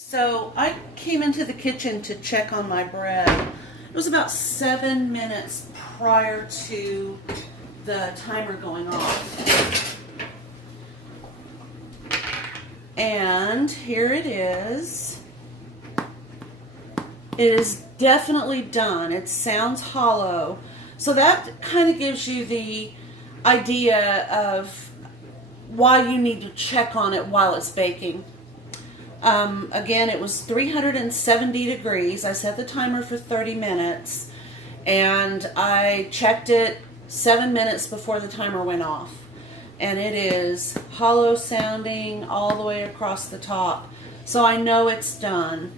So I came into the kitchen to check on my bread. It was about 7 minutes prior to the timer going off. And here it is. It is definitely done. It sounds hollow. So that kind of gives you the idea of why you need to check on it while it's baking. Again, it was 370 degrees. I set the timer for 30 minutes and I checked it 7 minutes before the timer went off. And it is hollow sounding all the way across the top. So I know it's done.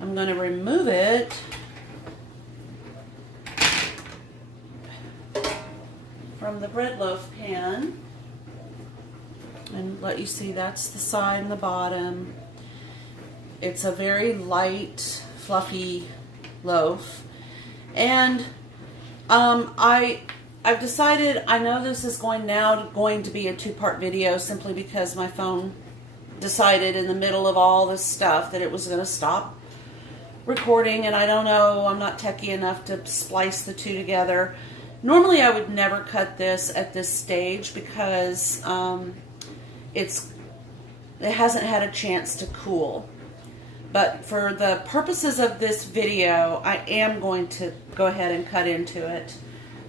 I'm going to remove it from the bread loaf pan and let you see that's the side and the bottom. It's a very light, fluffy loaf. And I've decided, I know this is going to be a two-part video simply because my phone decided in the middle of all this stuff that it was going to stop recording, and I don't know, I'm not techie enough to splice the two together. Normally I would never cut this at this stage because it hasn't had a chance to cool. But for the purposes of this video, I am going to go ahead and cut into it.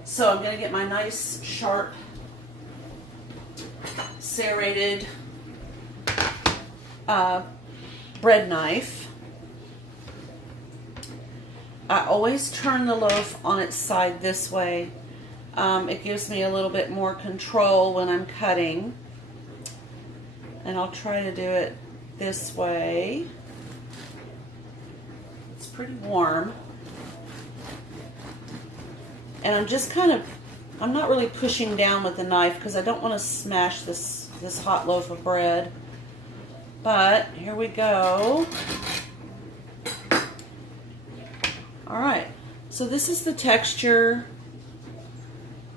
So I'm going to get my nice, sharp, serrated bread knife. I always turn the loaf on its side this way. It gives me a little bit more control when I'm cutting. And I'll try to do it this way. It's pretty warm. And I'm just I'm not really pushing down with the knife because I don't want to smash this hot loaf of bread. But here we go. Alright, so this is the texture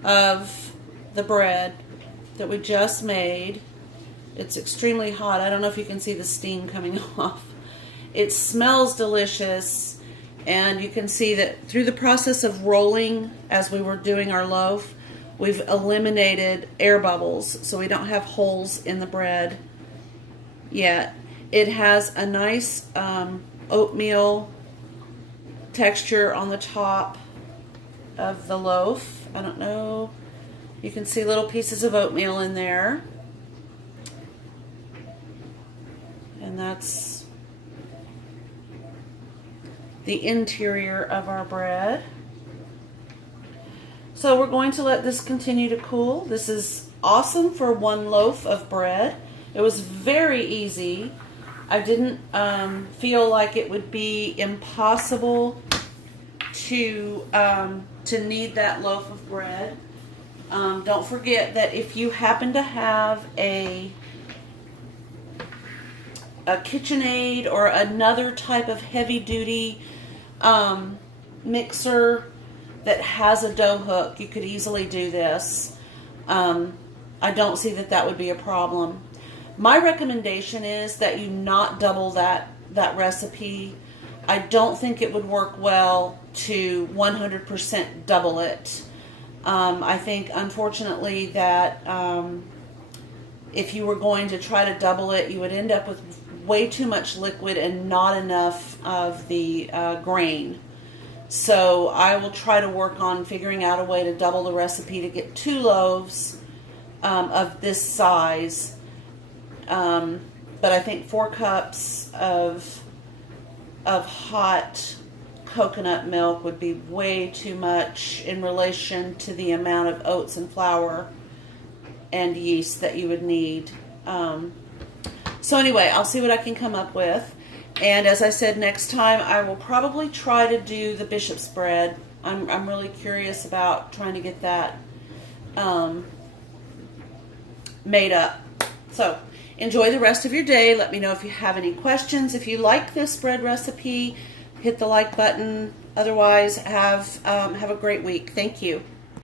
of the bread that we just made. It's extremely hot. I don't know if you can see the steam coming off. It smells delicious, and you can see that through the process of rolling as we were doing our loaf, we've eliminated air bubbles, so we don't have holes in the bread yet. It has a nice oatmeal texture on the top of the loaf. I don't know, you can see little pieces of oatmeal in there. And that's the interior of our bread. So we're going to let this continue to cool. This is awesome for one loaf of bread. It was very easy. I didn't feel like it would be impossible to knead that loaf of bread. Don't forget that if you happen to have a KitchenAid or another type of heavy-duty mixer that has a dough hook, you could easily do this. I don't see that would be a problem. My recommendation is that you not double that recipe. I don't think it would work well to 100% double it. I think, unfortunately, that if you were going to try to double it, you would end up with way too much liquid and not enough of the grain. So I will try to work on figuring out a way to double the recipe to get 2 loaves of this size. But I think 4 cups of hot coconut milk would be way too much in relation to the amount of oats and flour and yeast that you would need. So anyway, I'll see what I can come up with. And as I said, next time I will probably try to do the bishop's bread. I'm really curious about trying to get that made up. So enjoy the rest of your day. Let me know if you have any questions. If you like this bread recipe, hit the like button. Otherwise, have a great week. Thank you.